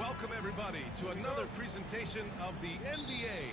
Welcome, everybody, to another presentation of the NBA.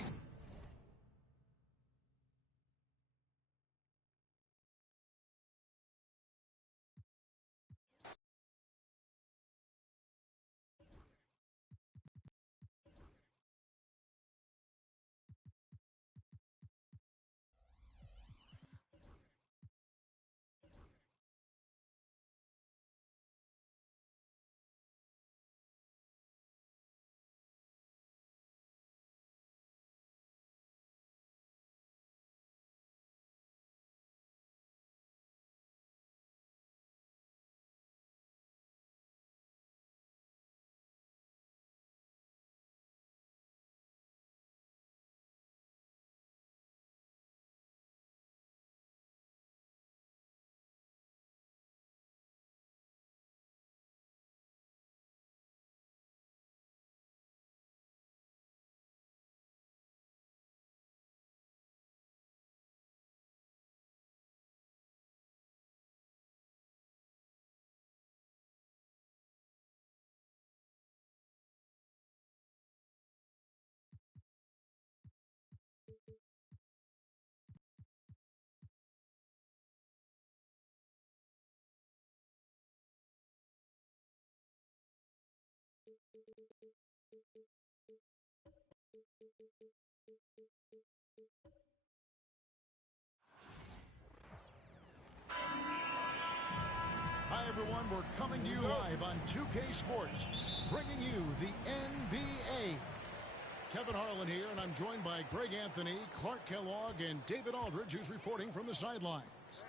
Hi, everyone. We're coming to you live on 2K Sports, bringing you the NBA. Kevin Harlan here, and I'm joined by Greg Anthony, Clark Kellogg, and David Aldridge, who's reporting from the sidelines.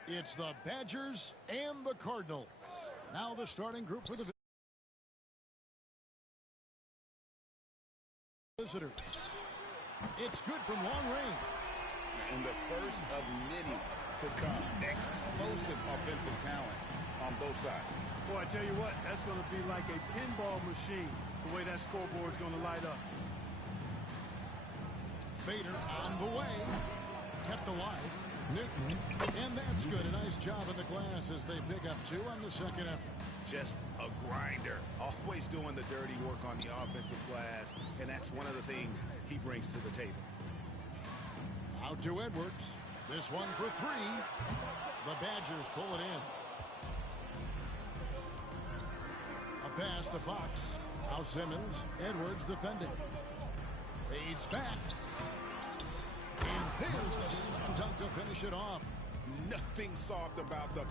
It's the Badgers and the Cardinals. Now the starting group for the visitors. It's good from long range. And the first of many to come. Explosive offensive talent on both sides. Boy, I tell you what, that's going to be like a pinball machine, the way that scoreboard's going to light up. Fader on the way. Kept alive. Newton. And that's good. A nice job in the glass as they pick up two on the second effort. Just a grinder. Always doing the dirty work on the offensive glass. And that's one of the things he brings to the table. Out to Edwards. This one for three. The Badgers pull it in. A pass to Fox. Now Simmons. Edwards defending. Fades back. And there's the slam dunk to finish it off. Nothing soft about the...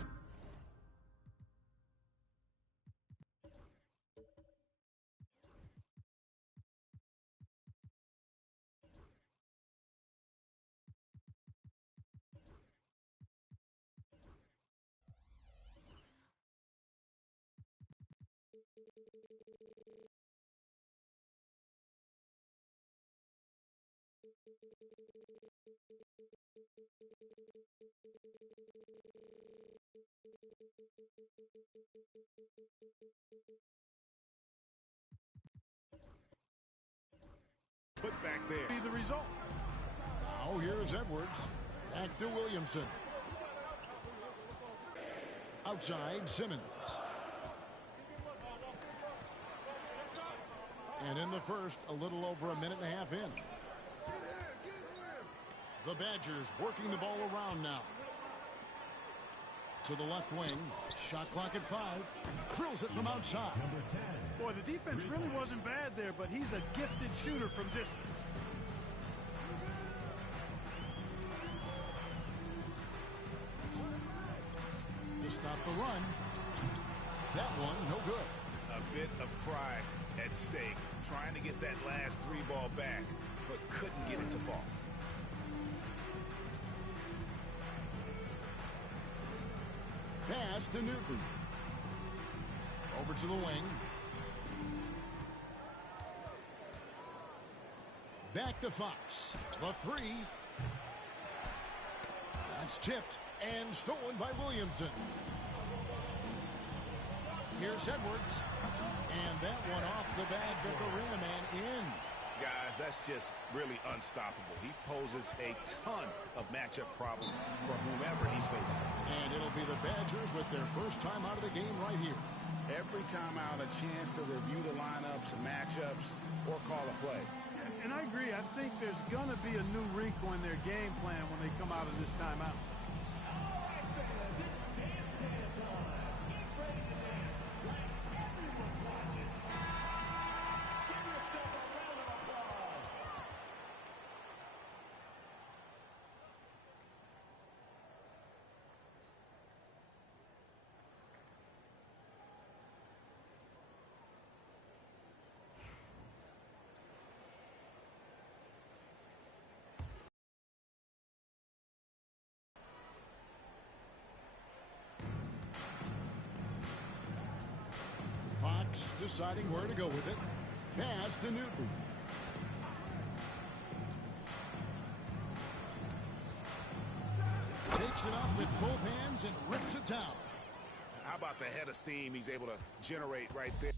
Put back there. Be the result. Now here's Edwards. Back to Williamson. Outside, Simmons. And in the first, a little over a minute and a half in. The Badgers working the ball around now. To the left wing. Shot clock at 5. Drills it from outside. Boy, the defense really wasn't bad there, but he's a gifted shooter from distance. To stop the run. That one, no good. A bit of pride at stake. Trying to get that last three ball back, but couldn't get it to fall. Pass to Newton. Over to the wing. Back to Fox. The three. That's tipped and stolen by Williamson. Here's Edwards. And that one off the bag at the rim and in. Guys, that's just really unstoppable. He poses a ton of matchup problems for whomever he's facing. And it'll be the Badgers with their first time out of the game right here. Every time out, a chance to review the lineups and matchups or call a play. And I agree. I think there's going to be a new wrinkle in their game plan when they come out of this timeout. Deciding where to go with it. Pass to Newton. Takes it up with both hands and rips it down. How about the head of steam he's able to generate right there?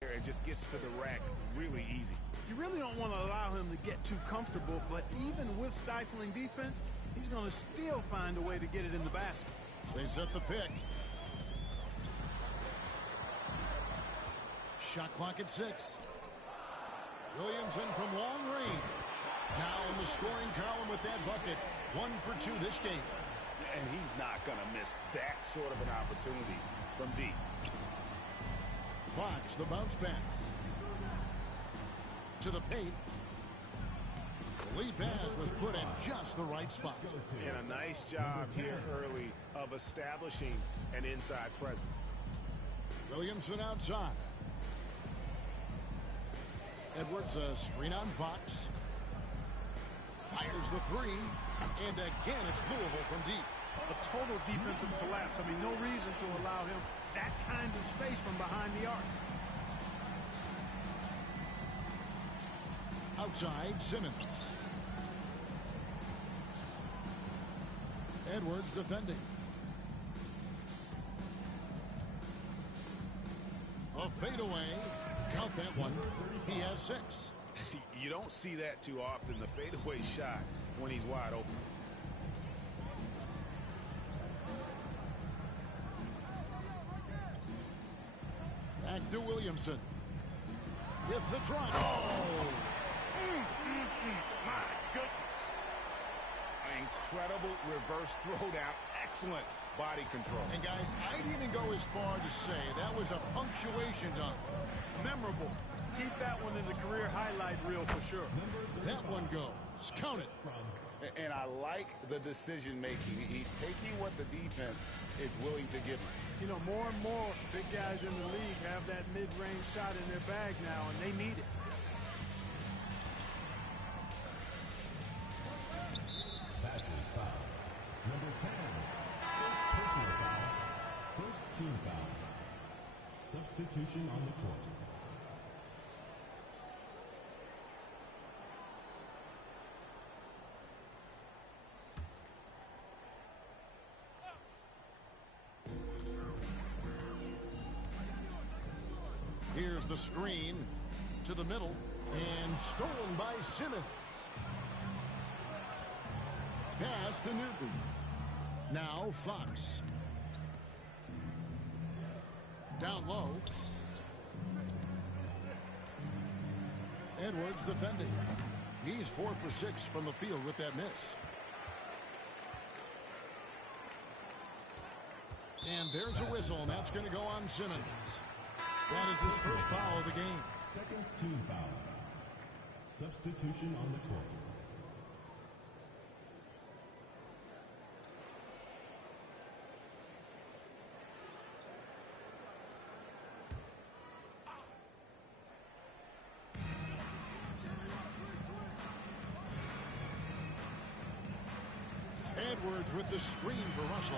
It just gets to the rack really easy. You really don't want to allow him to get too comfortable, but even with stifling defense, he's going to still find a way to get it in the basket. They set the pick. Shot clock at 6. Williamson from long range. Now in the scoring column with that bucket. 1 for 2 this game. And he's not going to miss that sort of an opportunity from deep. Fox, the bounce pass. To the paint. The lead pass was put in just the right spot. And a nice job here early of establishing an inside presence. Williamson outside. Edwards, a screen on Fox. Fires the 3. And again, it's Louisville from deep. A total defensive collapse. I mean, no reason to allow him that kind of space from behind the arc. Outside, Simmons. Edwards defending. A fadeaway. Count that one. He has 6. You don't see that too often, the fadeaway shot when he's wide open. Back to Williamson. With the drop. Oh! My goodness. An incredible reverse throwdown. Excellent body control. And guys, I'd even go as far to say that was a punctuation dunk. Memorable. Keep that one in the career highlight reel for sure. That one goes. Count it. And I like the decision making. He's taking what the defense is willing to give him. You know, more and more big guys in the league have that mid-range shot in their bag now, and they need it. Badgers foul. Number 10. First personal foul. First team foul. Substitution on the court. Here's the screen to the middle and stolen by Simmons. Pass to Newton. Now Fox. Down low. Edwards defending. He's 4 for 6 from the field with that miss. And there's a whistle, and that's going to go on Simmons. That is his first foul of the game. Second team foul. Substitution on the court. Edwards with the screen for Russell.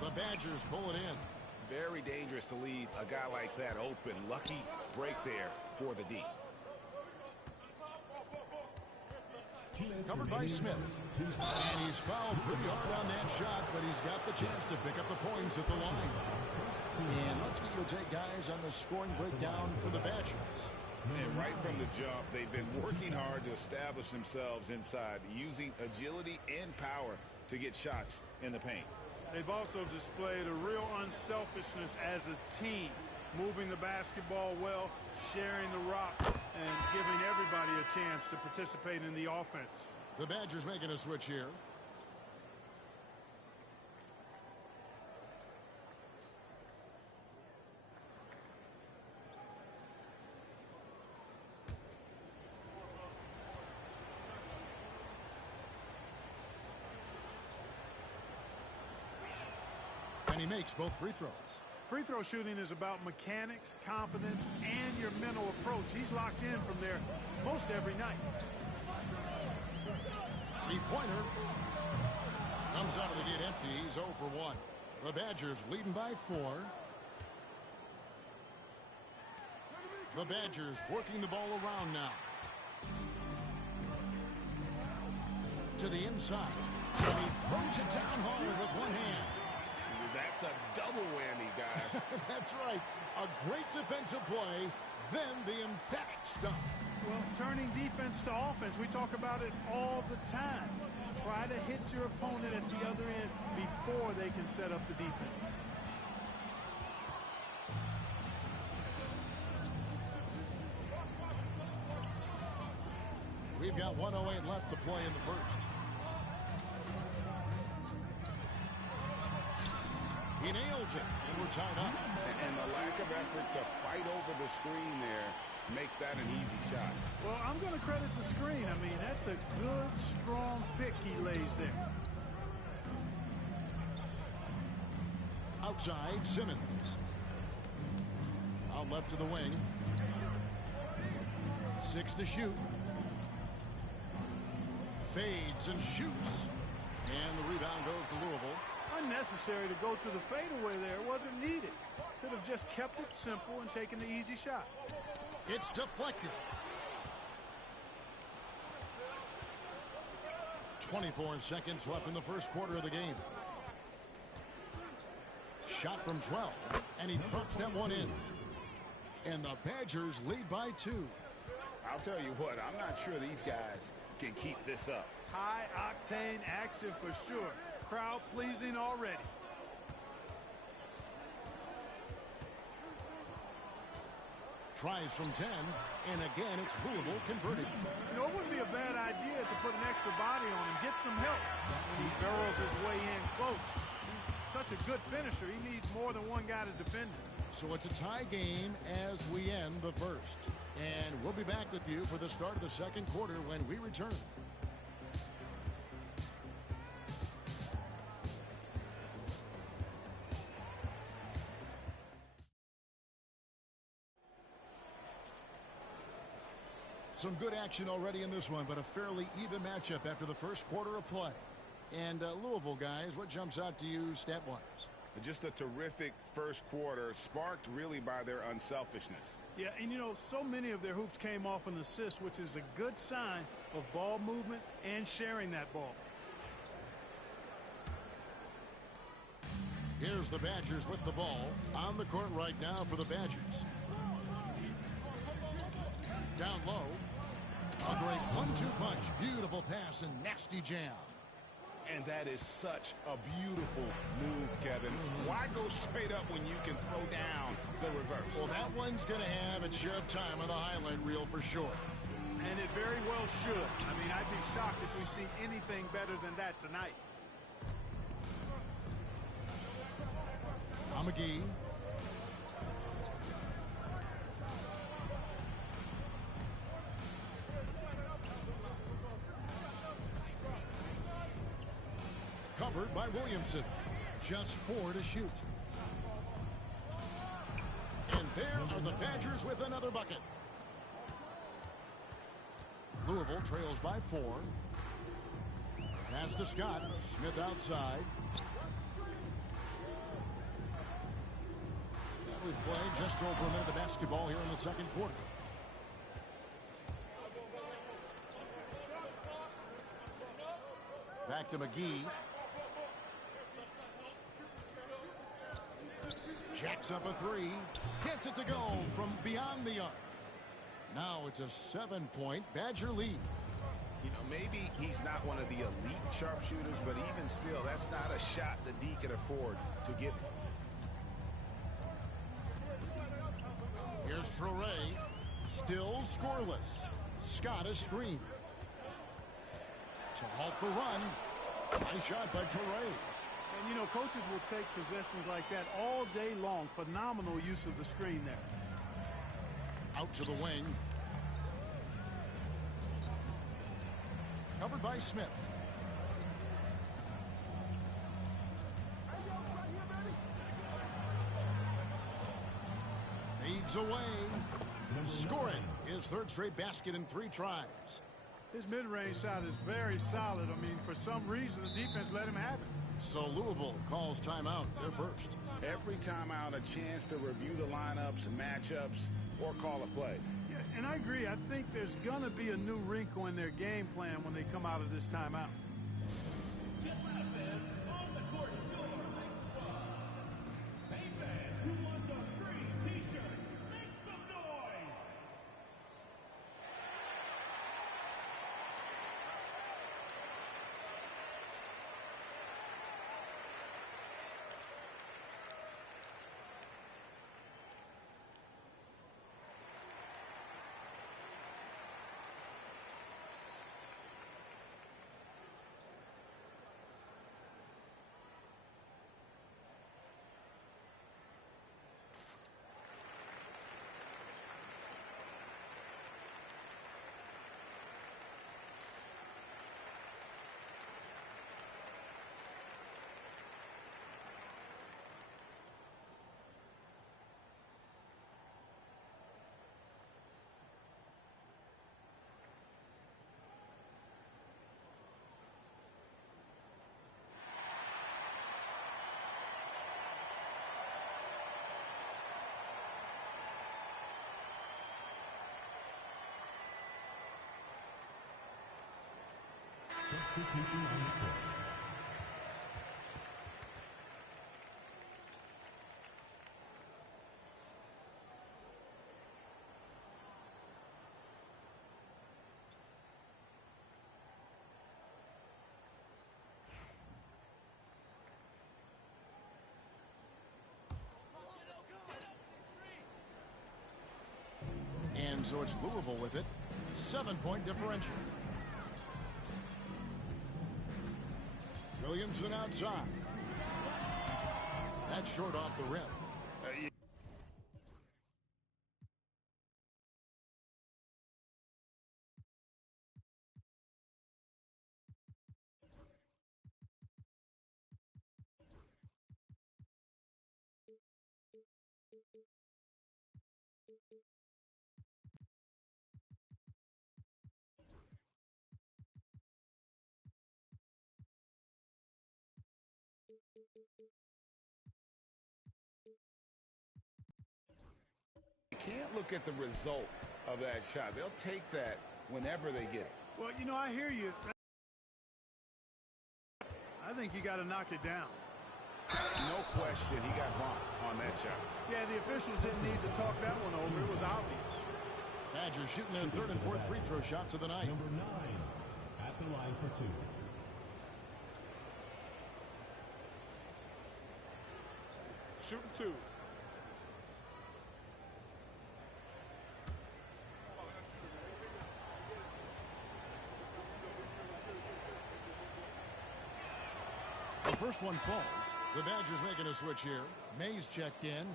The Badgers pull it in. Very dangerous to leave a guy like that open. Lucky break there for the D. Covered by Smith. And he's fouled pretty hard on that shot, but he's got the chance to pick up the points at the line. And let's get your take, guys, on the scoring breakdown for the Badgers. And right from the jump, they've been working hard to establish themselves inside, using agility and power to get shots in the paint. They've also displayed a real unselfishness as a team, moving the basketball well, sharing the rock, and giving everybody a chance to participate in the offense. The Badgers making a switch here. And he makes both free throws. Free throw shooting is about mechanics, confidence, and your mental approach. He's locked in from there most every night. Three-pointer comes out of the gate empty. He's 0 for 1. The Badgers leading by 4. The Badgers working the ball around now. To the inside. And he throws it down hard with one hand. That's a double whammy, guys. That's right. A great defensive play, then the emphatic stuff. Well, turning defense to offense, we talk about it all the time. Try to hit your opponent at the other end before they can set up the defense. We've got 1:08 left to play in the first. He nails it, and we're tied up. And the lack of effort to fight over the screen there makes that an easy shot. Well, I'm going to credit the screen. I mean, that's a good, strong pick he lays there. Outside, Simmons. Out left to the wing. 6 to shoot. Fades and shoots. And the rebound goes to Louisville. Unnecessary to go to the fadeaway there. It wasn't needed. Could have just kept it simple and taken the easy shot. It's deflected. 24 seconds left in the first quarter of the game. Shot from 12, and he drops that one in. And the Badgers lead by 2. I'll tell you what, I'm not sure these guys can keep this up. High-octane action for sure. Crowd-pleasing already. Tries from 10, and again it's Louisville converting. You know, it wouldn't be a bad idea to put an extra body on him, get some help. He barrels his way in close. He's such a good finisher. He needs more than one guy to defend him. So it's a tie game as we end the first. And we'll be back with you for the start of the second quarter when we return. Some good action already in this one, but a fairly even matchup after the first quarter of play. And Louisville, guys, what jumps out to you stat-wise? Just a terrific first quarter, sparked really by their unselfishness. Yeah, and you know, so many of their hoops came off an assist, which is a good sign of ball movement and sharing that ball. Here's the Badgers with the ball on the court right now for the Badgers. Down low. A great 1-2 punch. Beautiful pass and nasty jam. And that is such a beautiful move, Kevin. Why go straight up when you can throw down the reverse? Well, that one's going to have its share of time on the highlight reel for sure. And it very well should. I mean, I'd be shocked if we see anything better than that tonight. McGee. by Williamson. Just 4 to shoot. And there are the Badgers with another bucket. Louisville trails by 4. Pass to Scott. Smith outside. And we played just over a minute of basketball here in the second quarter. Back to McGee. Jacks up a 3. Gets it to go from beyond the arc. Now it's a 7-point Badger lead. You know, maybe he's not one of the elite sharpshooters, but even still, that's not a shot that D can afford to give him. Here's Traoré. Still scoreless. Scott a screen. To halt the run. Nice shot by Traoré. And, you know, coaches will take possessions like that all day long. Phenomenal use of the screen there. Out to the wing. Covered by Smith. Fades away. Scoring his third straight basket in 3 tries. His mid-range shot is very solid. I mean, for some reason, the defense let him have it. So Louisville calls timeout. They're first. Every timeout, a chance to review the lineups, matchups, or call a play. Yeah, and I agree. I think there's going to be a new wrinkle in their game plan when they come out of this timeout. Get loud, fans. On the court, your home squad. Hey, fans, who wants a free T-shirt? Make some noise. Substitution on the court. And so it's Louisville with it. 7-point differential. Williamson outside. That's short off the rim. You can't look at the result of that shot. They'll take that whenever they get it. Well, you know, I hear you. I think you got to knock it down. No question, he got bumped on that shot. Yeah, the officials didn't need to talk that one over. It was obvious. Badgers shooting their third and fourth free throw shots of the night. Number 9 at the line for 2. Shooting 2. The first one falls. The Badgers making a switch here. Mays checked in.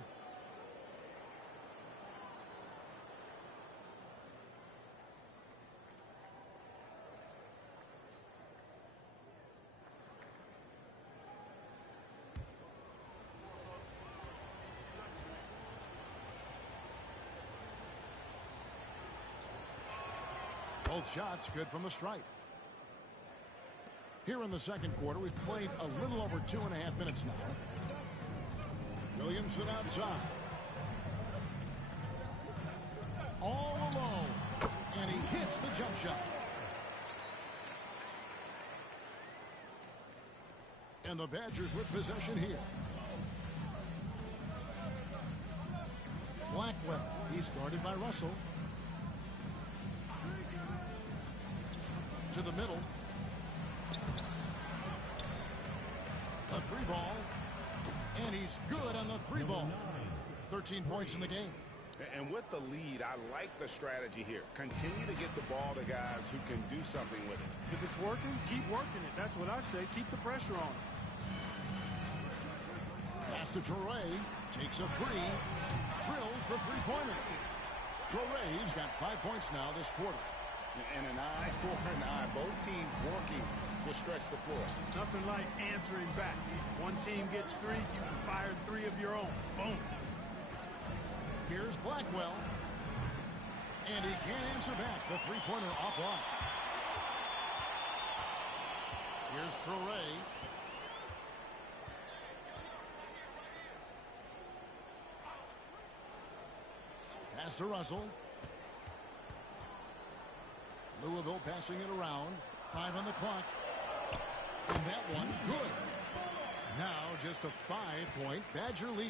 Both shots good from the stripe. Here in the second quarter, we've played a little over 2.5 minutes now. Williamson outside. All alone. And he hits the jump shot. And the Badgers with possession here. Blackwell. He's guarded by Russell. To the middle. A three ball. And he's good on the three ball. 13 points in the game. And with the lead, I like the strategy here. Continue to get the ball to guys who can do something with it. If it's working, keep working it. That's what I say. Keep the pressure on. Pass to Torrey. Takes a three. Drills the three-pointer. Torrey's got 5 points now this quarter. And an eye for an eye. Both teams working to stretch the floor. Nothing like answering back. One team gets 3, you can fire 3 of your own. Boom. Here's Blackwell. And he can't answer back. The three-pointer offline. Here's Torrey. Pass to Russell. Louisville passing it around. 5 on the clock. And that one good. Now just a 5-point Badger lead.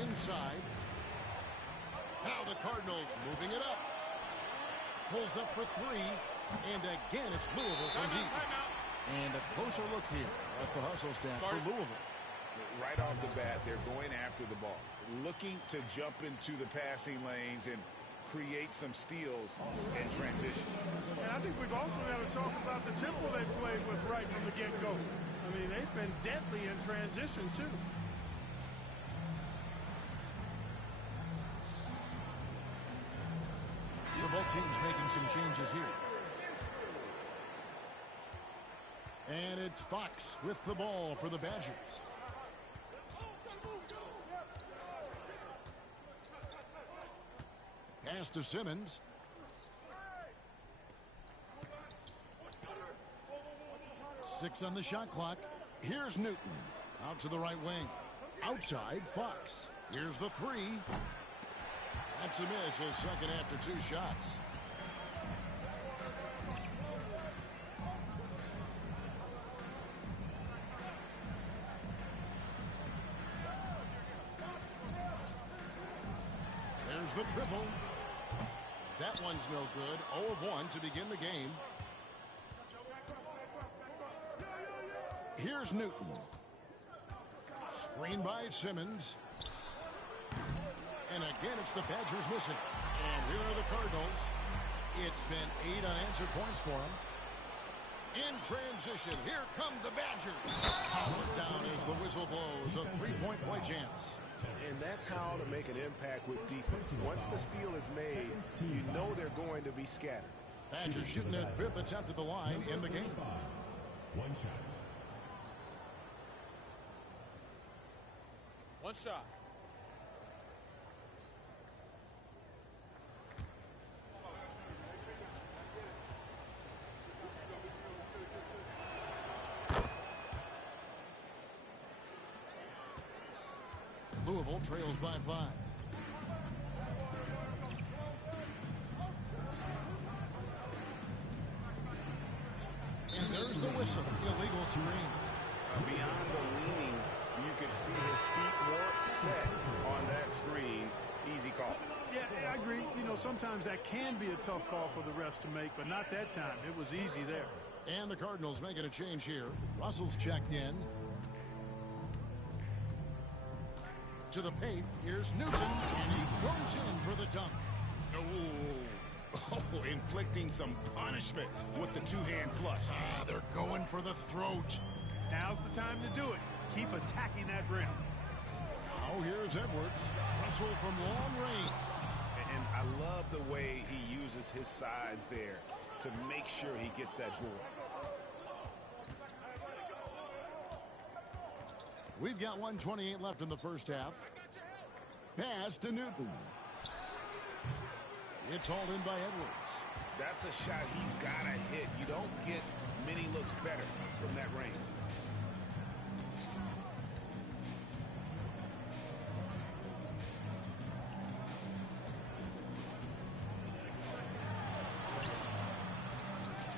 Inside. Now the Cardinals moving it up. Pulls up for 3. And again, it's Louisville from deep. And a closer look here at the hustle stats for Louisville. Right off the bat, they're going after the ball. Looking to jump into the passing lanes and create some steals and transition. And I think we've also got to talk about the tempo they played with right from the get-go. I mean, they've been deadly in transition, too. So both teams making some changes here. And it's Fox with the ball for the Badgers. Pass to Simmons. Six on the shot clock. Here's Newton. Out to the right wing. Outside, Fox. Here's the 3. That's a miss, his second after 2 shots. There's the triple. That one's no good. 0 of 1 to begin the game. Here's Newton. Screen by Simmons. And again, it's the Badgers missing. And here are the Cardinals. It's been 8 unanswered points for them. In transition, here come the Badgers. Powered down as the whistle blows. A 3-point play chance. And that's how to make an impact with defense. Once the steal is made, you know they're going to be scattered. Badgers shooting their 5th attempt at the line in the game. 1 shot. 1 shot. Louisville trails by 5. And there's the whistle. Illegal screen. Beyond the leaning, you could see his feet more set on that screen. Easy call. Yeah, I agree. You know, sometimes that can be a tough call for the refs to make, but not that time. It was easy there. And the Cardinals making a change here. Russell's checked in. To the paint. Here's Newton. And he goes in for the dunk. Oh, inflicting some punishment with the 2-hand flush. They're going for the throat. Now's the time to do it. Keep attacking that rim. Now here's Edwards. Russell from long range. And I love the way he uses his size there to make sure he gets that board. We've got 1:28 left in the first half. Pass to Newton. It's hauled in by Edwards. That's a shot he's got to hit. You don't get many looks better from that range.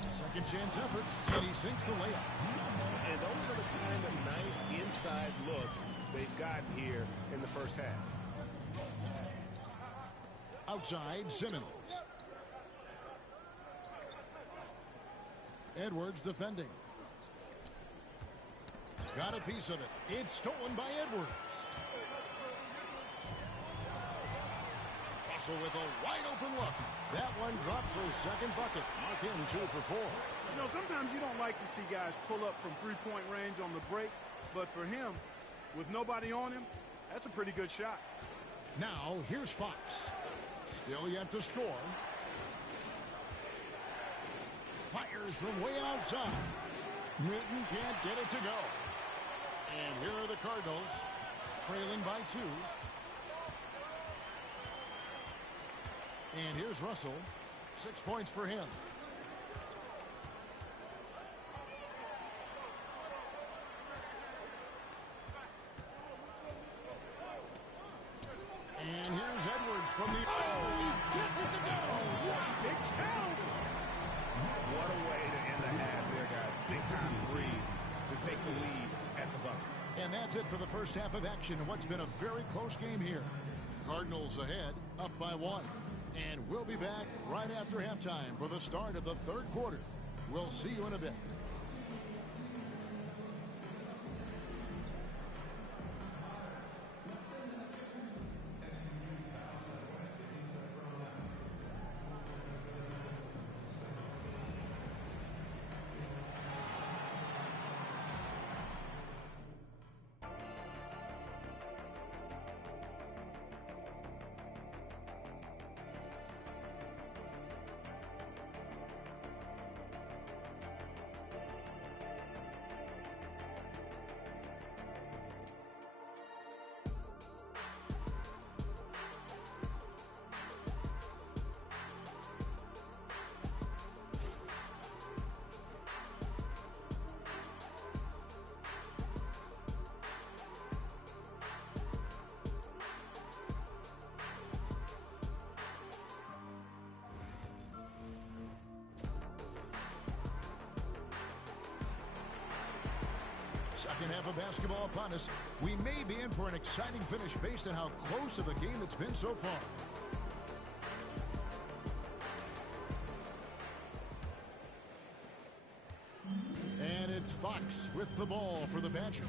Second chance effort, and he sinks the layup. And those are the kind of nice inside looks they've gotten here in the first half. Outside, Simmons. Edwards defending. Got a piece of it. It's stolen by Edwards. Russell with a wide open look. That one drops for his second bucket. Mark him 2 for 4. You know, sometimes you don't like to see guys pull up from three-point range on the break, but for him, with nobody on him, that's a pretty good shot. Now, here's Fox. Still yet to score. Fires from way outside. Newton can't get it to go. And here are the Cardinals, trailing by 2. And here's Russell. 6 points for him. And here's Edwards from the... Oh, he gets it to go! Big count! What a way to end the half there, guys. Big-time three to take the lead at the buzzer. And that's it for the first half of action in what's been a very close game here. Cardinals ahead, up by 1. And we'll be back right after halftime for the start of the third quarter. We'll see you in a bit. Second half of basketball upon us. We may be in for an exciting finish based on how close to the game it's been so far. And it's Fox with the ball for the Badgers.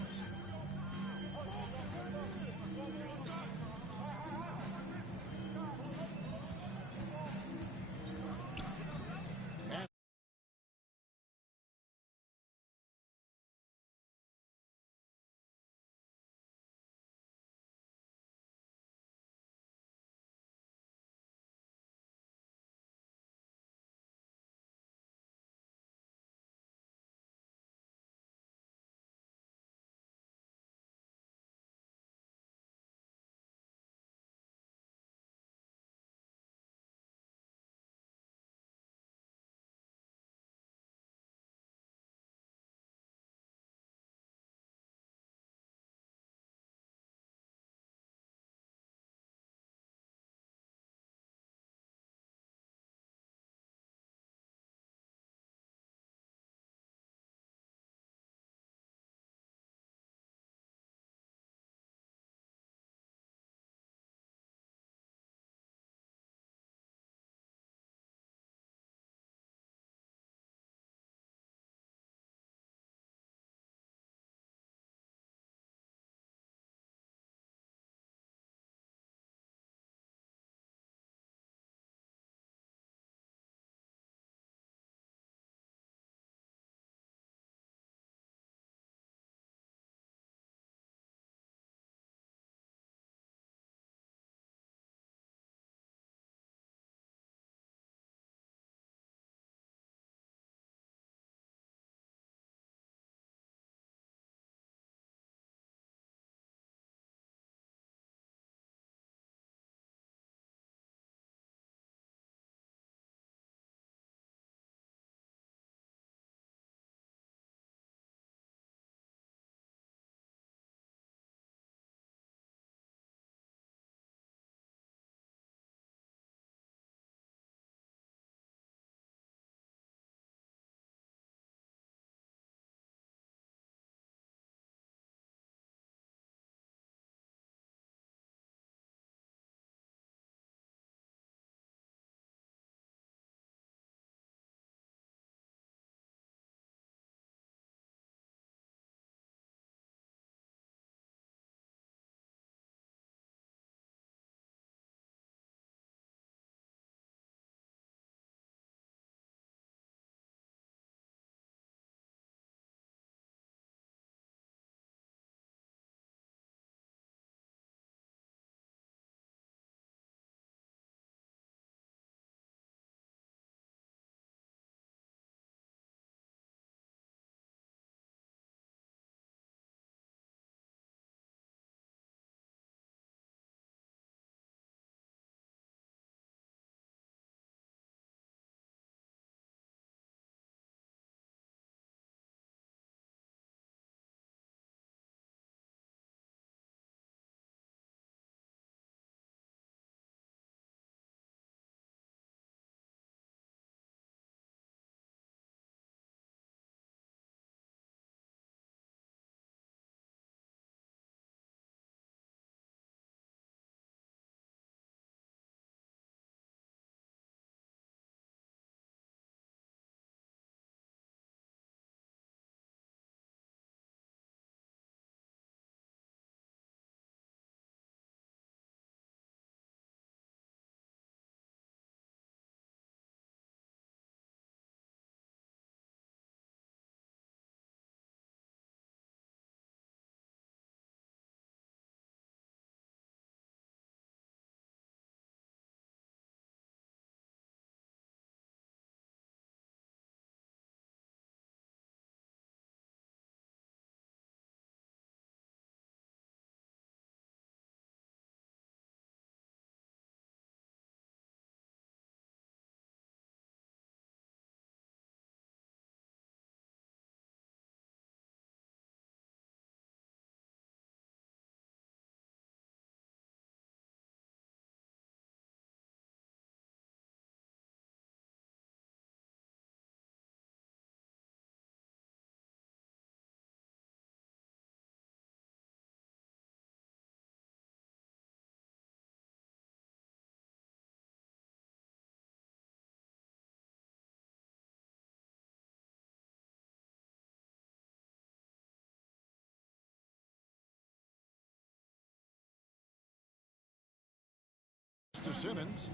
To Simmons.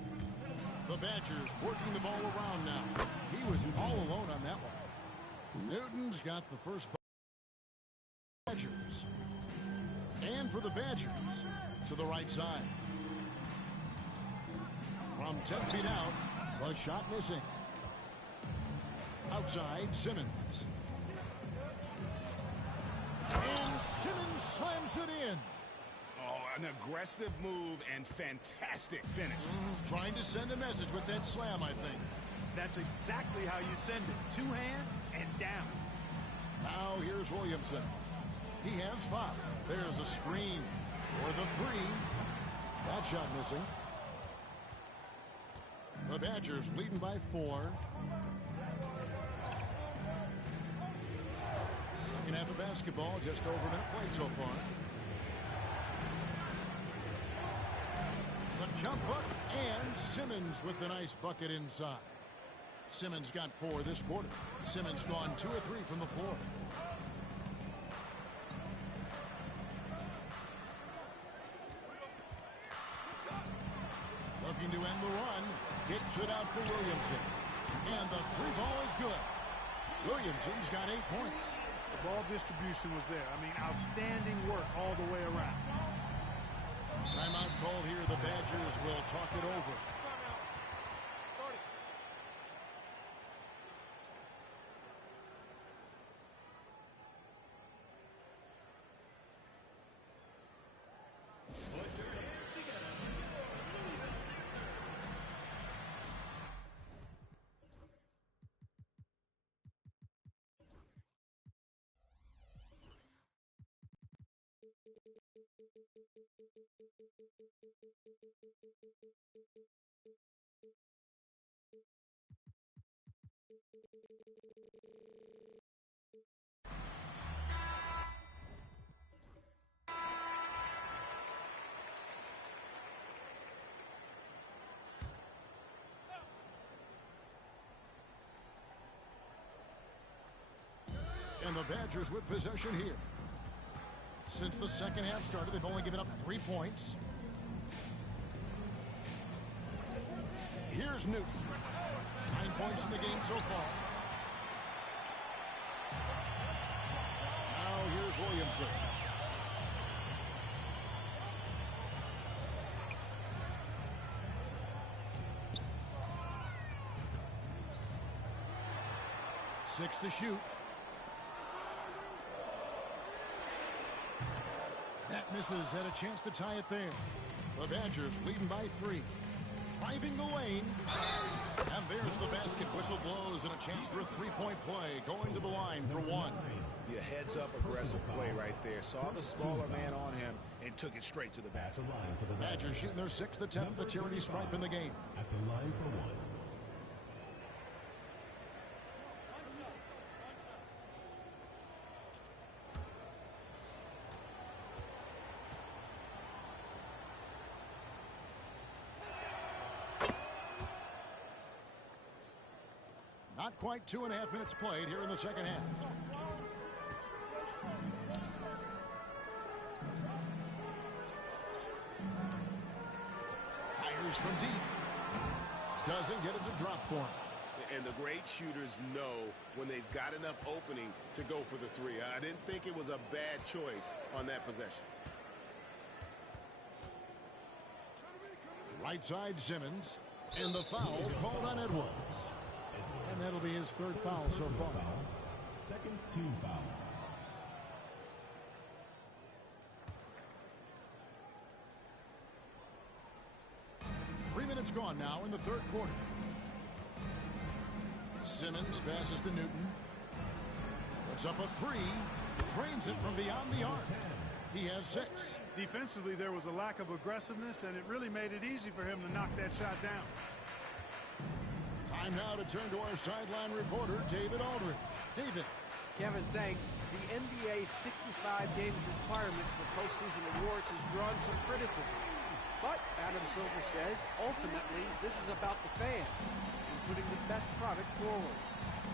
The Badgers working the ball around now. He was all alone on that one. Newton's got the first ball. Badgers. And for the Badgers, to the right side. From 10 feet out, the shot missing. Outside, Simmons. And Simmons slams it in. Oh, an aggressive move and fantastic finish. Trying to send a message with that slam, I think. That's exactly how you send it. Two hands and down. Now here's Williamson. He has 5. There's a screen for the 3. That shot missing. The Badgers leading by 4. Second half of basketball, just over a minute played so far. The jump hook, and Simmons with the nice bucket inside. Simmons got 4 this quarter. Simmons gone 2 or 3 from the floor. Looking to end the run. Kicks it out to Williamson. And the 3-ball is good. Williamson's got 8 points. The ball distribution was there. I mean, outstanding work all the way around. Timeout called here. The Badgers will talk it over. And the Badgers with possession here. Since the second half started, they've only given up 3 points. Here's Newton. 9 points in the game so far. Now here's Williamson. Six to shoot. That misses. Had a chance to tie it there. The Badgers leading by 3. Driving the lane. And there's the basket. Whistle blows and a chance for a 3-point play. Going to the line for 1. Your heads-up aggressive play right there. Saw the smaller man on him and took it straight to the basket. Badgers shooting their 6th attempt at the charity stripe in the game. At the line for 1. Not quite 2.5 minutes played here in the second half. Fires from deep. Doesn't get it to drop for him. And the great shooters know when they've got enough opening to go for the 3. I didn't think it was a bad choice on that possession. Right side Simmons. And the foul called on Edwards. And that'll be his 3rd foul so far. Second team foul. Three minutes gone now in the 3rd quarter. Simmons passes to Newton. Puts up a 3. Drains it from beyond the arc. He has 6. Defensively, there was a lack of aggressiveness, and it really made it easy for him to knock that shot down. Time now to turn to our sideline reporter, David Aldridge. David. Kevin, thanks. The NBA's 65 games requirement for postseason awards has drawn some criticism. But, Adam Silver says, ultimately, this is about the fans and putting the best product forward.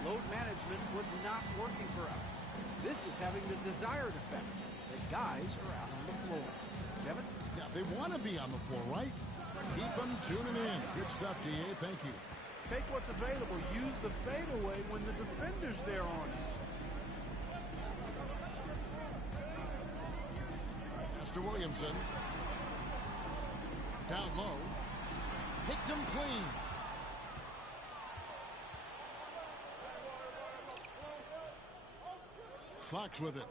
Load management was not working for us. This is having the desired effect. The guys are out on the floor. Kevin? Yeah, they want to be on the floor, right? Keep them tuning in. Good stuff, D.A. Thank you. Take what's available. Use the fadeaway when the defender's there on you. Mr. Williamson. Down low. Picked him clean. Fox with it.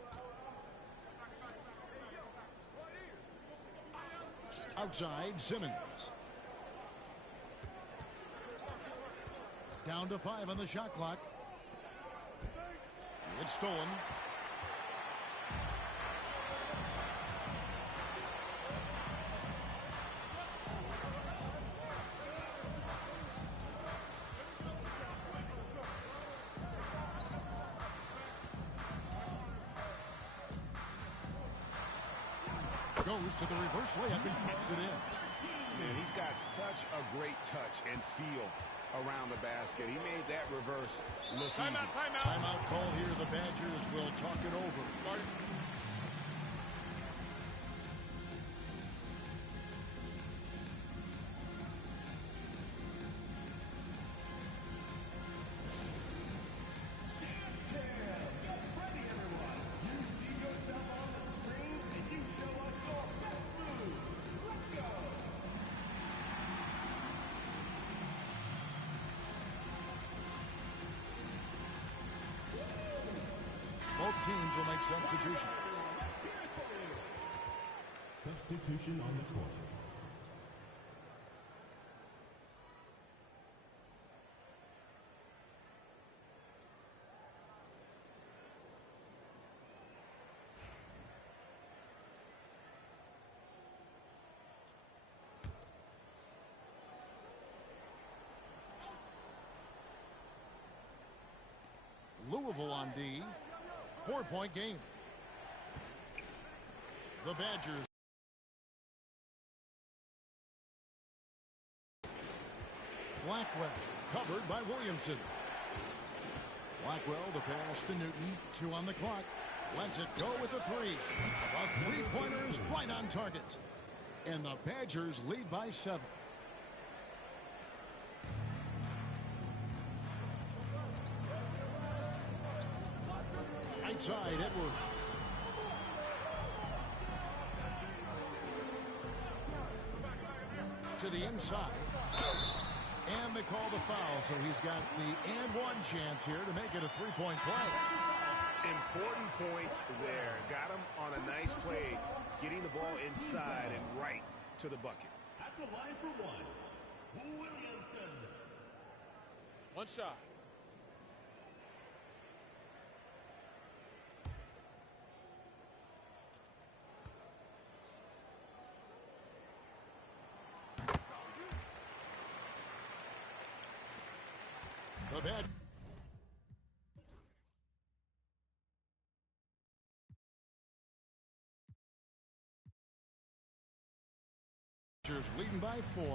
Outside, Simmons. Down to 5 on the shot clock. It's stolen. Goes to the reverse layup and hits it in. Man, he's got such a great touch and feel around the basket. He made that reverse look easy. Timeout call here. The Badgers will talk it over. Both teams will make substitutions. Substitution on the court. Louisville on D. 4-point game. The Badgers. Blackwell covered by Williamson. Blackwell, the pass to Newton. 2 on the clock. Lets it go with a 3. A three-pointer is right on target. And the Badgers lead by 7. Outside, Edwards. To the inside. And they call the foul, so he's got the and one chance here to make it a three-point play. Important points there. Got him on a nice play, getting the ball inside and right to the bucket. At the line for one, Williamson. One shot. The Badgers leading by 4.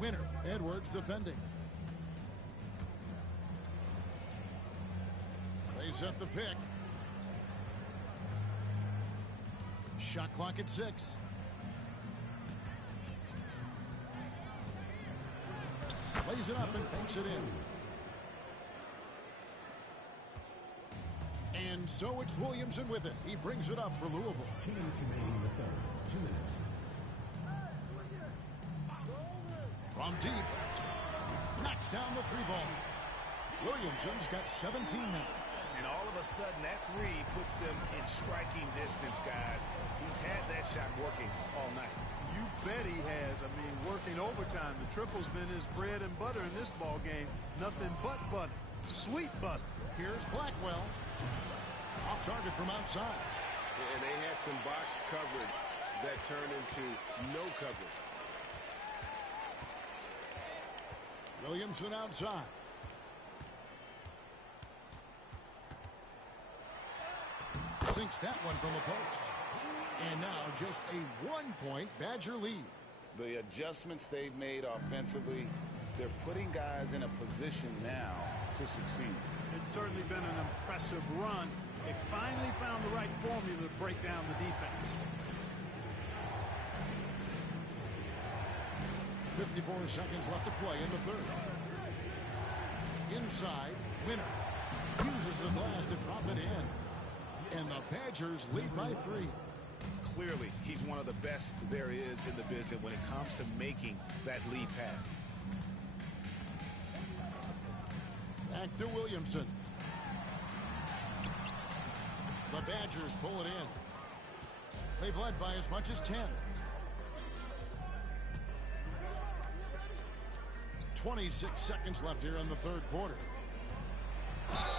Winner, Edwards defending. They set the pick. Shot clock at 6. Lays it up and banks it in. And so it's Williamson with it. He brings it up for Louisville. 2 minutes remaining in the third. 2 minutes. From deep. Knocks down the 3-ball. Williamson's got 17 now. And all of a sudden, that 3 puts them in striking distance, guys. He's had that shot working all night. You bet he has. I mean, working overtime. The triple's been his bread and butter in this ball game. Nothing but butter. Sweet butter. Here's Blackwell. Off target from outside. And they had some botched coverage that turned into no coverage. Williamson outside. Sinks that one from the post. And now just a 1-point Badger lead. The adjustments they've made offensively, they're putting guys in a position now to succeed. It's certainly been an impressive run. They finally found the right formula to break down the defense. 54 seconds left to play in the third. Inside, Winner uses the glass to drop it in. And the Badgers lead by 3. Clearly, he's one of the best there is in the business when it comes to making that lead pass. Back to Williamson. The Badgers pull it in. They've led by as much as 10. 26 seconds left here in the third quarter.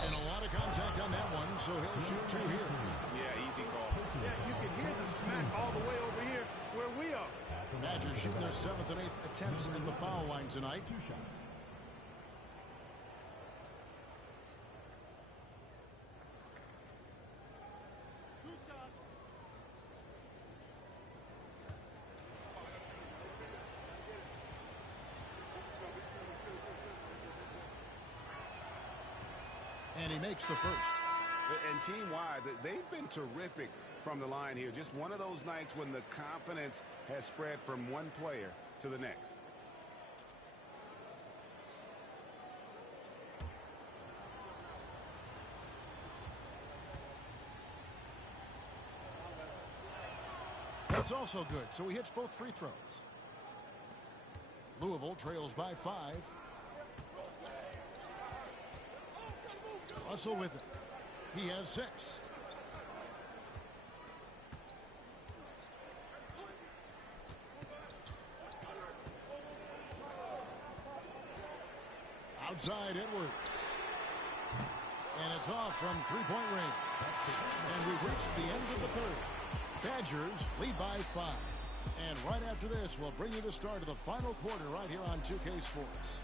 And a lot of contact on that one, so he'll shoot 2 here. Yeah, easy call. Yeah, you can hear the smack all the way over here where we are. Badgers shooting their 7th and 8th attempts at the foul line tonight. 2 shots. And he makes the first. And team-wide, they've been terrific from the line here. Just one of those nights when the confidence has spread from one player to the next. That's also good, so he hits both free throws. Louisville trails by 5. Russell with it. He has 6. Outside Edwards. And it's off from three-point range. And we've reached the end of the third. Badgers lead by 5. And right after this, we'll bring you the start of the final quarter right here on 2K Sports.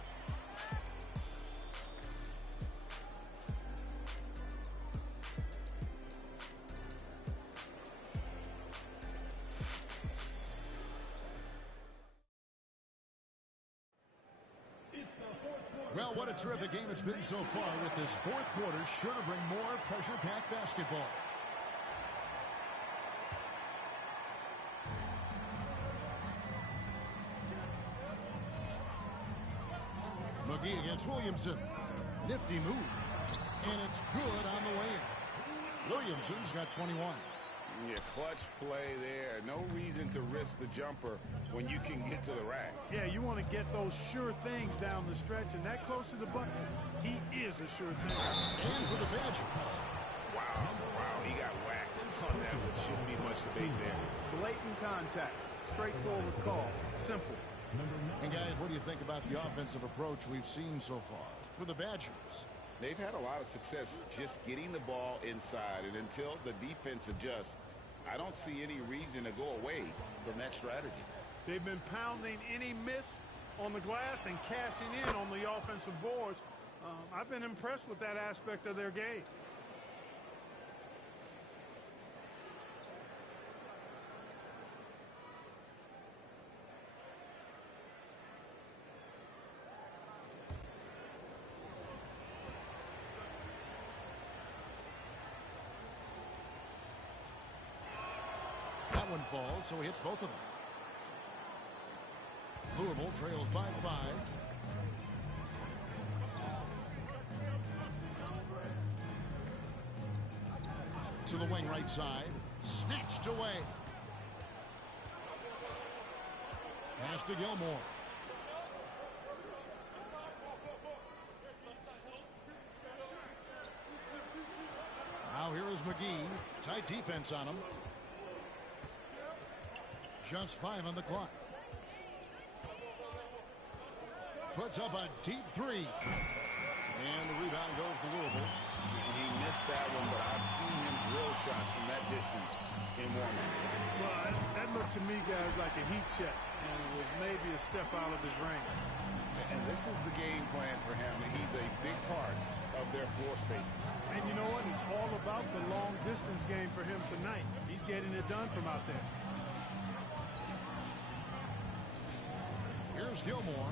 Well, what a terrific game it's been so far, with this fourth quarter sure to bring more pressure-packed basketball. McGee against Williamson. Nifty move. And it's good on the way in. Williamson's got 21. Yeah, clutch play there. No reason to risk the jumper when you can get to the rack. Yeah, you want to get those sure things down the stretch, and that close to the bucket, he is a sure thing. And for the Badgers. Wow, he got whacked on that, which shouldn't be much debate there. Blatant contact, straightforward call, simple. And guys, what do you think about the offensive approach we've seen so far for the Badgers? They've had a lot of success just getting the ball inside, and until the defense adjusts, I don't see any reason to go away from that strategy. They've been pounding any miss on the glass and cashing in on the offensive boards. I've been impressed with that aspect of their game. That one falls, so he hits both of them. Louisville trails by 5. To the wing right side. Snatched away. Pass to Gilmore. Now here is McGee. Tight defense on him. Just 5 on the clock. Puts up a deep 3. And the rebound goes to Louisville. He missed that one, but I've seen him drill shots from that distance in warm-up. Well, that looked to me, guys, like a heat check, and it was maybe a step out of his range. And this is the game plan for him. He's a big part of their floor spacing. And you know what? It's all about the long-distance game for him tonight. He's getting it done from out there. Here's Gilmore.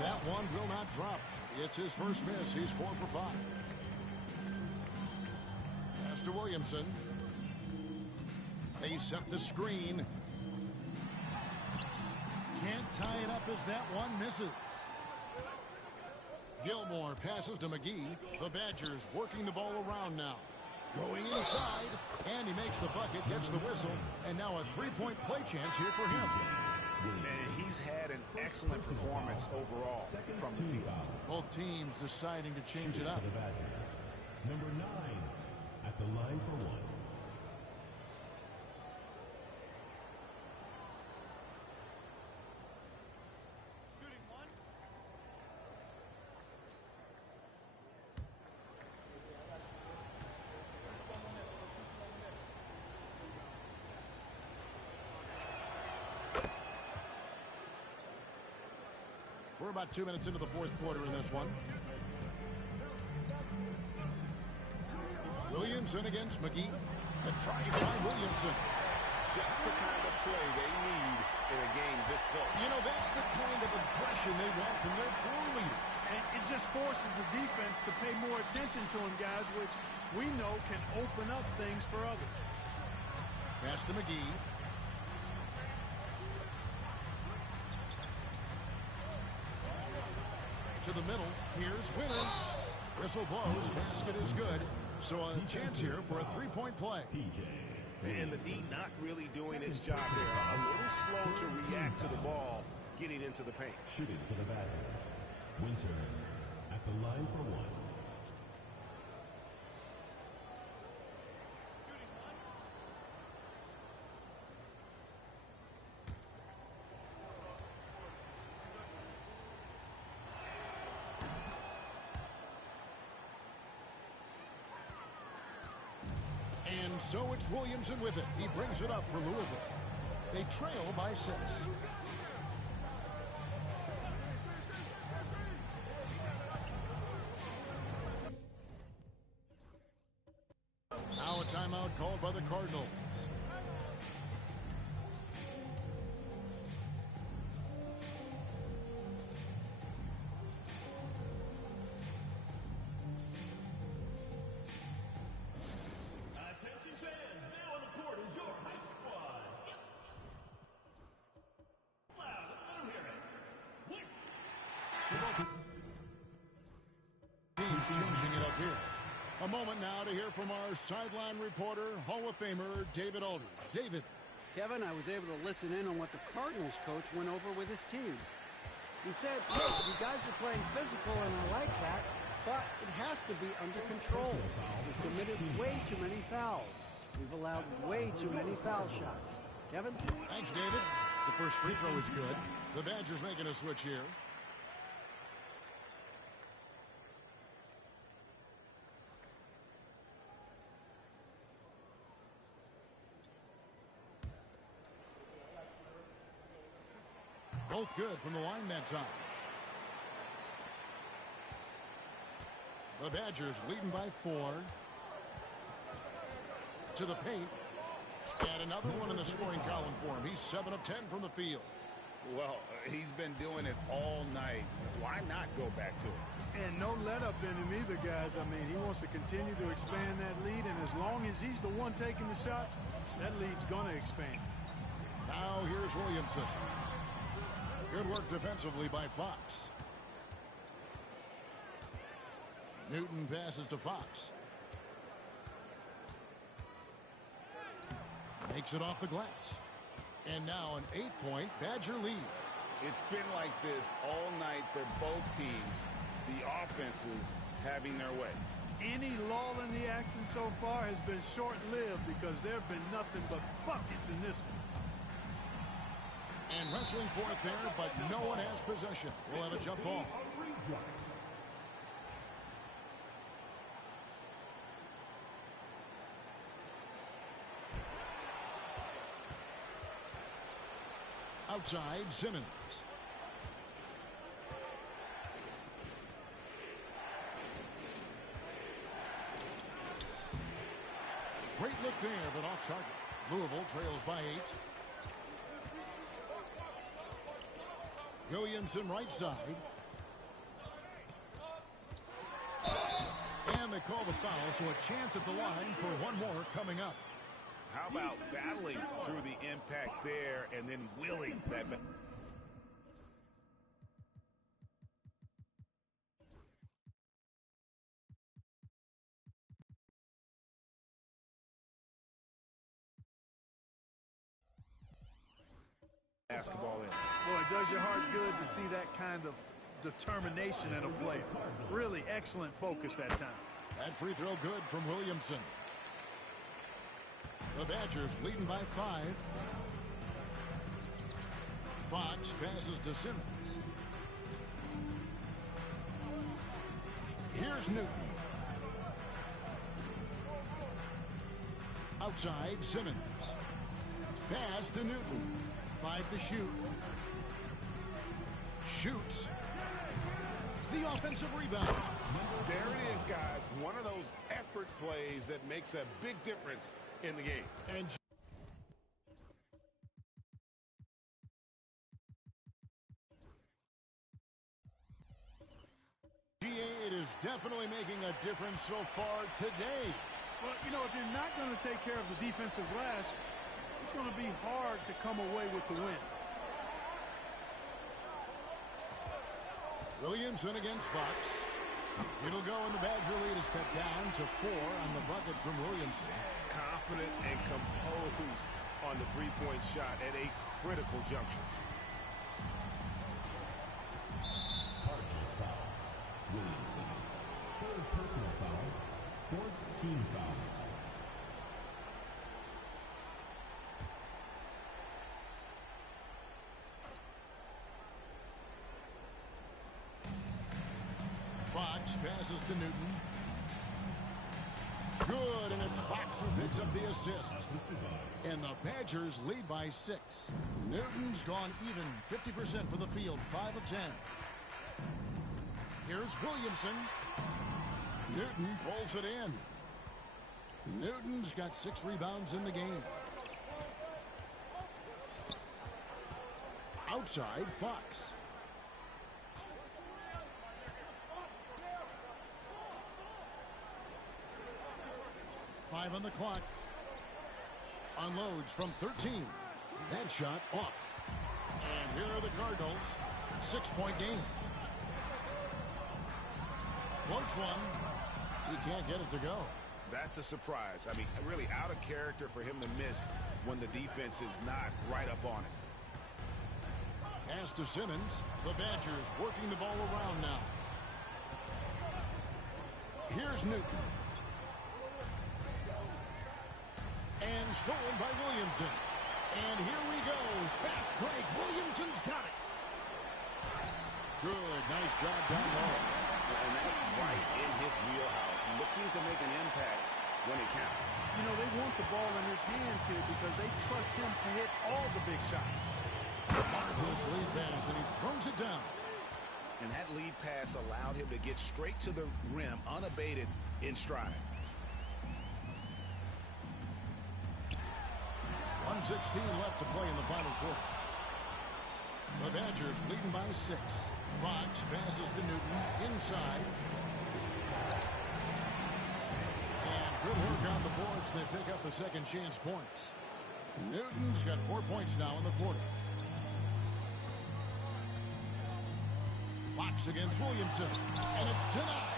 That one will not drop. It's his first miss. He's 4 for 5. Pass to Williamson. They set the screen. Can't tie it up as that one misses. Gilmore passes to McGee. The Badgers working the ball around now. Going inside, and he makes the bucket, gets the whistle, and now a three-point play chance here for him. And he's had an excellent performance overall from the field. Both teams deciding to change it up. Number 9 at the line for one. We're about 2 minutes into the fourth quarter in this one. Williamson against McGee. The try by Williamson. Just the kind of play they need in a game this close. You know, that's the kind of aggression they want from their floor leaders. And it just forces the defense to pay more attention to him, guys, which we know can open up things for others. Pass to McGee. To the middle. Here's Winner. Whistle blows. Basket is good. So a chance here for a three-point play. And the D not really doing its job there. A little slow to react to the ball getting into the paint. Shooting for the Badgers. Winter at the line for one. And so it's Williamson with it. He brings it up for Louisville. They trail by 6. Now a timeout called by the Cardinals. Teams changing it up here. A moment now to hear from our sideline reporter, Hall of Famer David Aldridge. David. Kevin, I was able to listen in on what the Cardinals coach went over with his team. He said, look, you guys are playing physical, and I like that, but it has to be under control. We've committed way too many fouls. We've allowed way too many foul shots. Kevin? Thanks, David. The first free throw is good. The Badgers making a switch here. Both good from the line that time. The Badgers leading by 4. To the paint. And another one in the scoring column for him. He's 7 of 10 from the field. Well, he's been doing it all night. Why not go back to it? And no let up in him either, guys. I mean, he wants to continue to expand that lead, and as long as he's the one taking the shots, that lead's going to expand. Now here's Williamson. Good work defensively by Fox. Newton passes to Fox. Makes it off the glass. And now an 8-point Badger lead. It's been like this all night for both teams. The offenses having their way. Any lull in the action so far has been short-lived because there have been nothing but buckets in this one. And wrestling for it there, but no one has possession. We'll have a jump ball. Outside, Simmons. Great look there, but off target. Louisville trails by 8. Williamson right side. And they call the foul, so a chance at the line for one more coming up. How about battling through the impact there and then willing that... basketball in. Boy, it does your heart good to see that kind of determination in a player. Really excellent focus that time. That free throw good from Williamson. The Badgers leading by 5. Fox passes to Simmons. Here's Newton. Outside, Simmons. Pass to Newton. 5 to shoot. Shoots. The offensive rebound. There it is, guys. One of those effort plays that makes a big difference in the game. And it is definitely making a difference so far today. Well, you know, if you're not going to take care of the defensive glass, it's going to be hard to come away with the win. Williamson against Fox. It'll go, and the Badger lead is cut down to 4 on the bucket from Williamson. Confident and composed on the three-point shot at a critical juncture. Partners foul. Williamson. Third personal foul. Fourth team foul. Fox passes to Newton. Good, and it's Fox who picks up the assist. And the Badgers lead by 6. Newton's gone even, 50% from the field, 5 of 10. Here's Williamson. Newton pulls it in. Newton's got 6 rebounds in the game. Outside, Fox. Five on the clock. Unloads from 13. That shot off. And here are the Cardinals. 6-point game. Floats one. He can't get it to go. That's a surprise. I mean, really out of character for him to miss when the defense is not right up on it. Pass to Simmons. The Badgers working the ball around now. Here's Newton. And stolen by Williamson. And here we go. Fast break. Williamson's got it. Good. Nice job down low. And that's right in his wheelhouse. Looking to make an impact when it counts. You know, they want the ball in his hands here because they trust him to hit all the big shots. Marvelous lead pass, and he throws it down. And that lead pass allowed him to get straight to the rim unabated in stride. 1:16 left to play in the final quarter. The Badgers leading by 6. Fox passes to Newton inside. And good work on the boards. They pick up the second chance points. Newton's got 4 points now in the quarter. Fox against Williamson. And it's denied.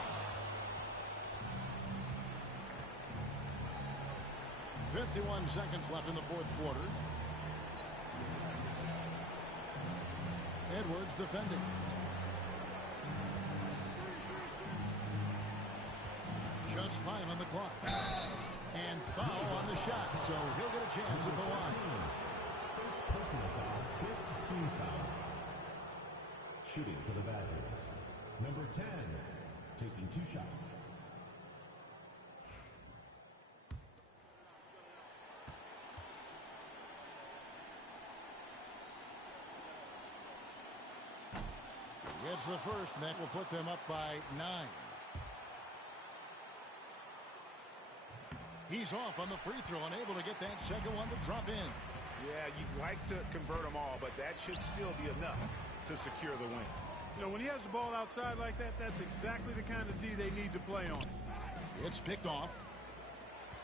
51 seconds left in the fourth quarter. Edwards defending. Just 5 on the clock. And foul on the shot, so he'll get a chance at the line. First personal foul, fifth team foul. Shooting for the Badgers. Number 10, taking 2 shots. Gets the first, and that will put them up by 9. He's off on the free throw, unable to get that second one to drop in. Yeah, you'd like to convert them all, but that should still be enough to secure the win. You know, when he has the ball outside like that, that's exactly the kind of D they need to play on. It's picked off.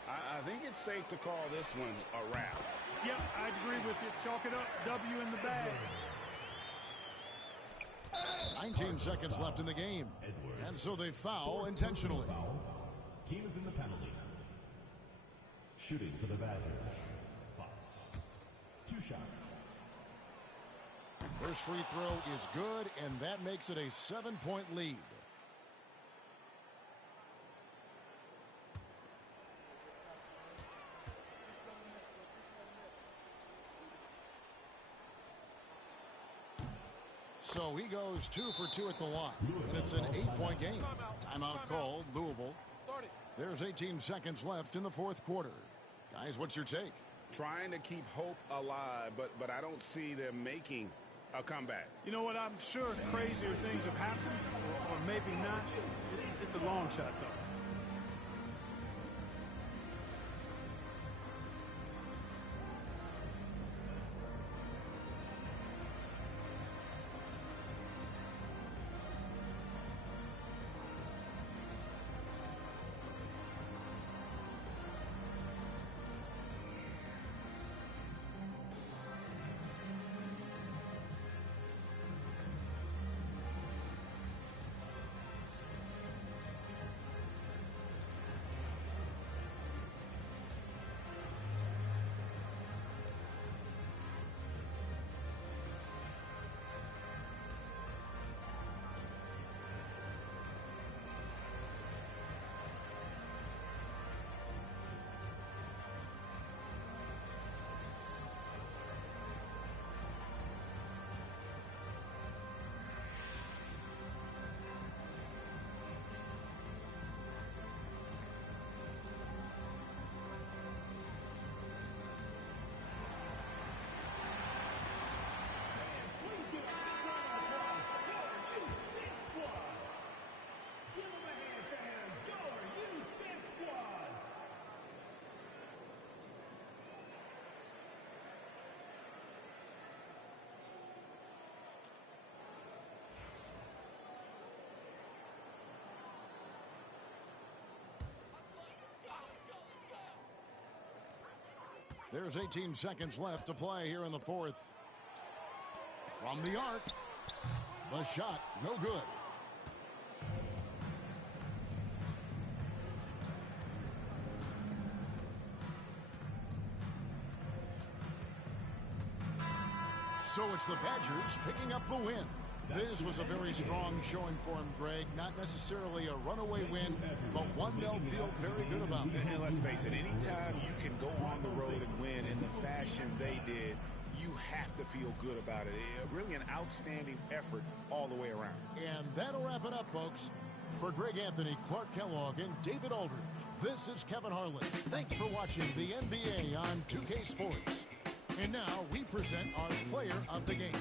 I think it's safe to call this one a wrap. Yep, I agree with you. Chalk it up. W in the bag. 19 seconds left in the game. Edwards. And so they foul intentionally. Foul. Team is in the penalty. Shooting for the Badgers. Fox. 2 shots. First free throw is good, and that makes it a 7-point lead. So he goes 2 for 2 at the line, and it's an 8-point game. Timeout called, Louisville. There's 18 seconds left in the fourth quarter. Guys, what's your take? Trying to keep hope alive, but I don't see them making a comeback. You know what? I'm sure crazier things have happened, or maybe not. It's a long shot, though. There's 18 seconds left to play here in the fourth. From the arc. The shot, no good. So it's the Badgers picking up the win. This was a very strong showing for him, Greg. Not necessarily a runaway win, but one they'll feel very good about. And let's face it, anytime you can go on the road and win in the fashion they did, you have to feel good about it. Really an outstanding effort all the way around. And that'll wrap it up, folks. For Greg Anthony, Clark Kellogg, and David Aldridge, this is Kevin Harlan. Thanks for watching the NBA on 2K Sports. And now we present our player of the game.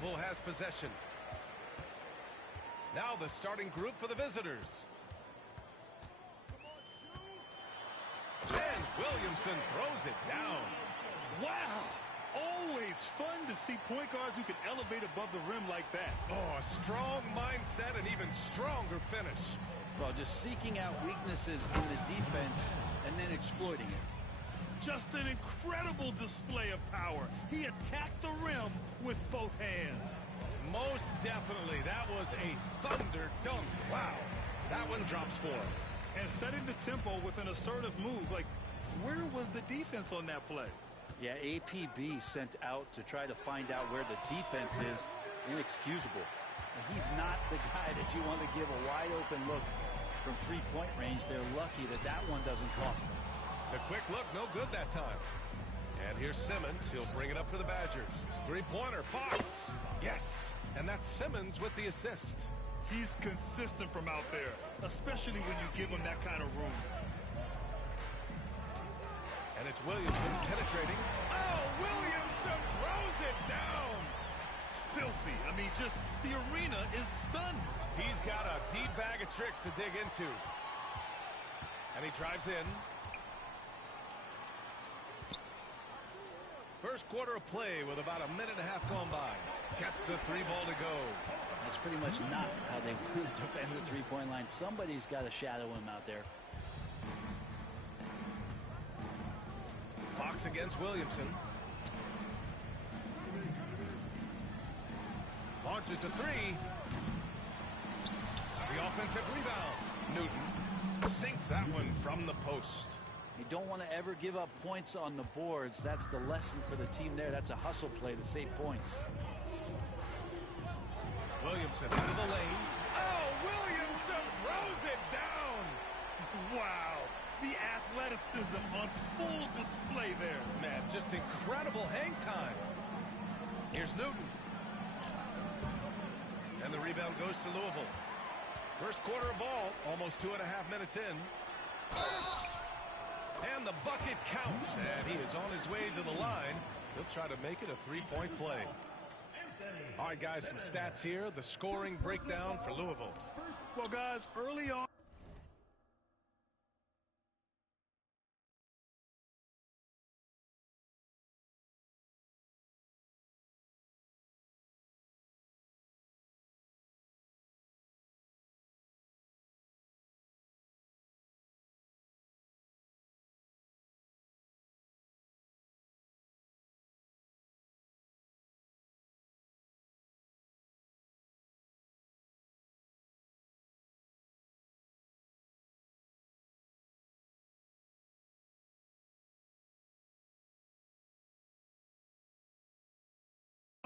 Louisville has possession. Now the starting group for the visitors. And Williamson throws it down. Wow! Always fun to see point guards who can elevate above the rim like that. Oh, a strong mindset and even stronger finish. Well, just seeking out weaknesses in the defense and then exploiting it. Just an incredible display of power. He attacked the rim with both hands. Most definitely. That was a thunder dunk. Wow. That one drops 4. And setting the tempo with an assertive move. Like, where was the defense on that play? Yeah, APB sent out to try to find out where the defense is. Inexcusable. And he's not the guy that you want to give a wide open look from three-point range. They're lucky that that one doesn't cost them. The quick look, no good that time. And here's Simmons. He'll bring it up for the Badgers. Three-pointer, Fox. Yes. And that's Simmons with the assist. He's consistent from out there, especially when you give him that kind of room. And it's Williamson penetrating. Oh, Williamson throws it down. Filthy. I mean, just the arena is stunned. He's got a deep bag of tricks to dig into. And he drives in. First quarter of play with about a minute and a half gone by. Gets the 3-ball to go. That's pretty much not how they want to defend the three-point line. Somebody's got to shadow him out there. Fox against Williamson. Launches a 3. The offensive rebound. Newton sinks that one from the post. You don't want to ever give up points on the boards. That's the lesson for the team there. That's a hustle play to save points. Williamson into the lane. Oh, Williamson throws it down. Wow. The athleticism on full display there. Man, just incredible hang time. Here's Newton. And the rebound goes to Louisville. First quarter of ball, almost 2.5 minutes in. And the bucket counts, and he is on his way to the line. He'll try to make it a 3-point play. All right, guys, some stats here. The scoring breakdown for Louisville. Well, guys, early on.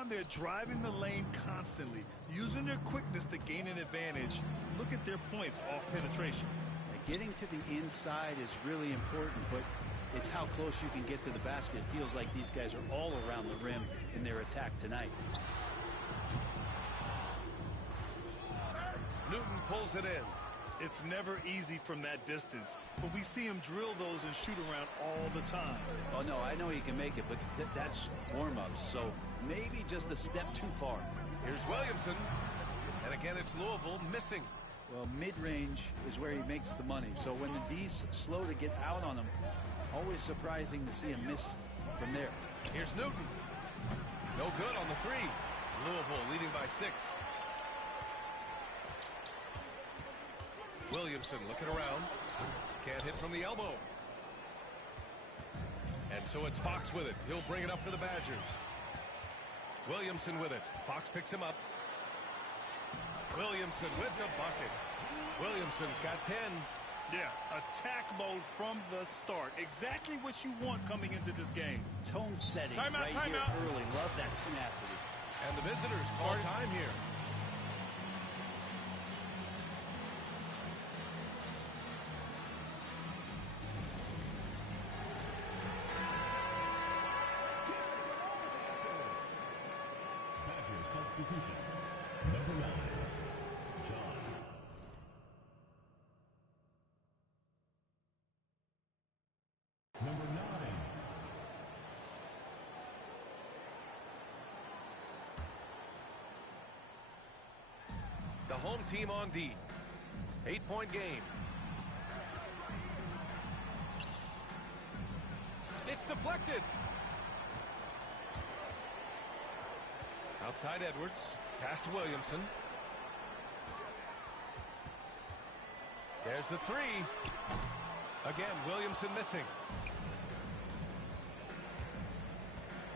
They're driving the lane constantly, using their quickness to gain an advantage. Look at their points off penetration. Getting to the inside is really important, but it's how close you can get to the basket. It feels like these guys are all around the rim in their attack tonight. Newton pulls it in. It's never easy from that distance, but we see him drill those and shoot around all the time. Oh, no, I know he can make it, but that's warm-ups, so maybe just a step too far. Here's Williamson. And again, it's Louisville missing. Well, mid-range is where he makes the money, so when the D's slow to get out on him, always surprising to see him miss from there. Here's Newton. No good on the 3. Louisville leading by 6. Williamson looking around. Can't hit from the elbow. And so it's Fox with it. He'll bring it up for the Badgers. Williamson with it. Fox picks him up. Williamson with the bucket. Williamson's got 10. Yeah, attack mode from the start. Exactly what you want coming into this game. Tone setting time right out. here early. Love that tenacity. And the visitors call time here. Substitution. Number 9, John. Number 9. home team on D. 8-point game. It's deflected. Outside Edwards. Pass to Williamson. There's the three. Again, Williamson missing.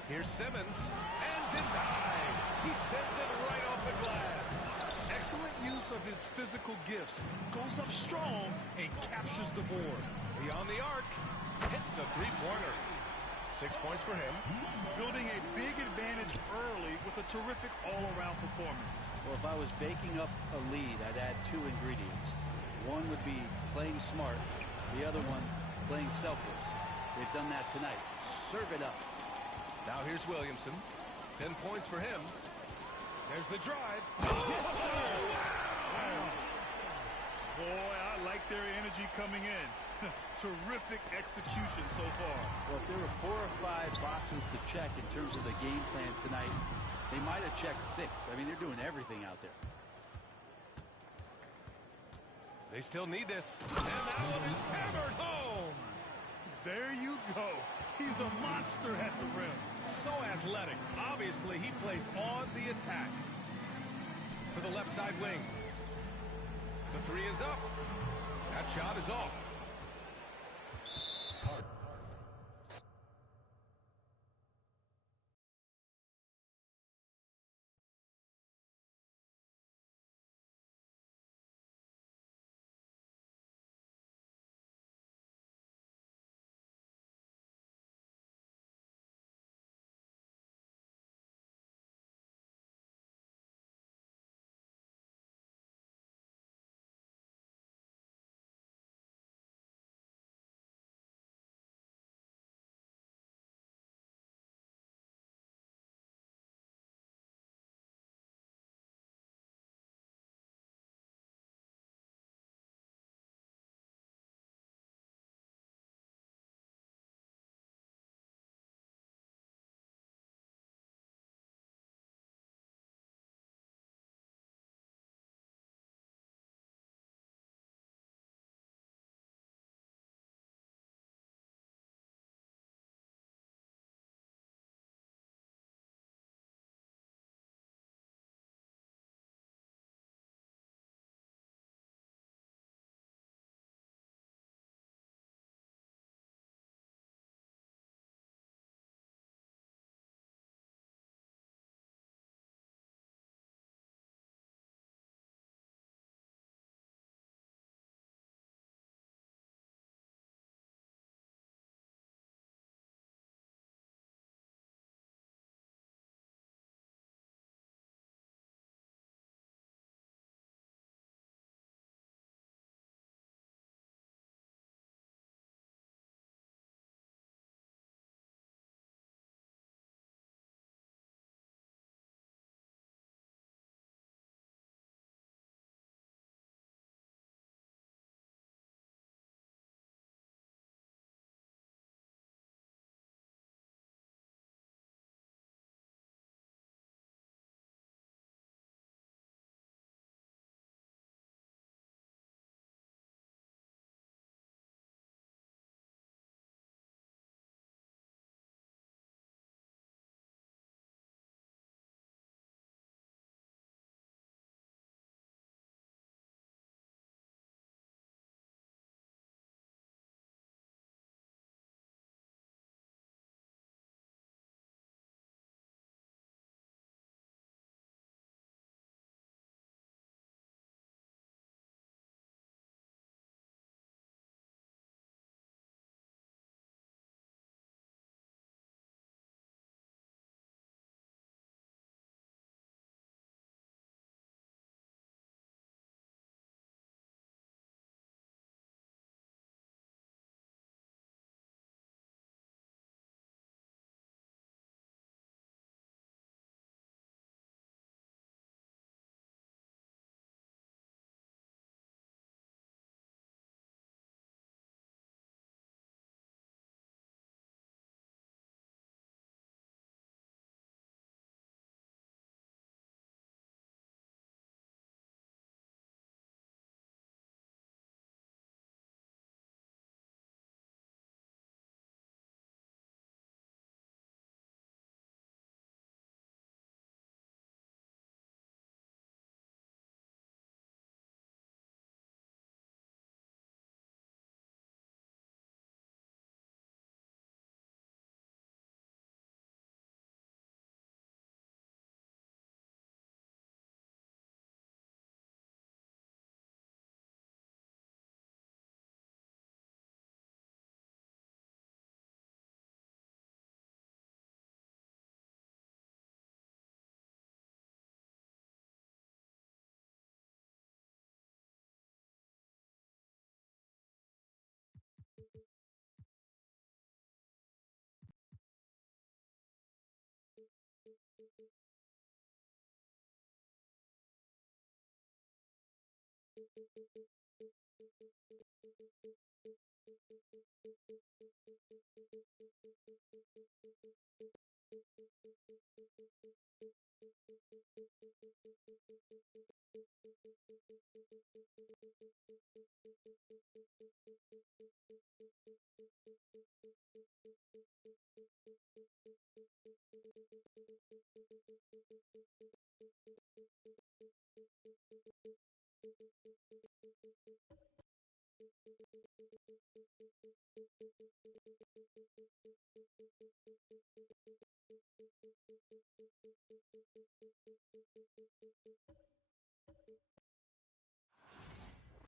Here's Simmons. And denied. He sends it right off the glass. Excellent use of his physical gifts. Goes up strong and captures the board. Beyond the arc. Hits a three-pointer. 6 points for him. Building a big advantage early with a terrific all-around performance. Well, if I was baking up a lead, I'd add 2 ingredients. One would be playing smart. The other one, playing selfless. They've done that tonight. Serve it up. Now here's Williamson. 10 points for him. There's the drive. Yes, sir! Wow. Boy, I like their energy coming in. Terrific execution so far. Well, if there were 4 or 5 boxes to check in terms of the game plan tonight, they might have checked 6. I mean, they're doing everything out there. They still need this. And that one is hammered home. There you go. He's a monster at the rim. So athletic. Obviously, he plays on the attack. To the left side wing. The three is up. That shot is off.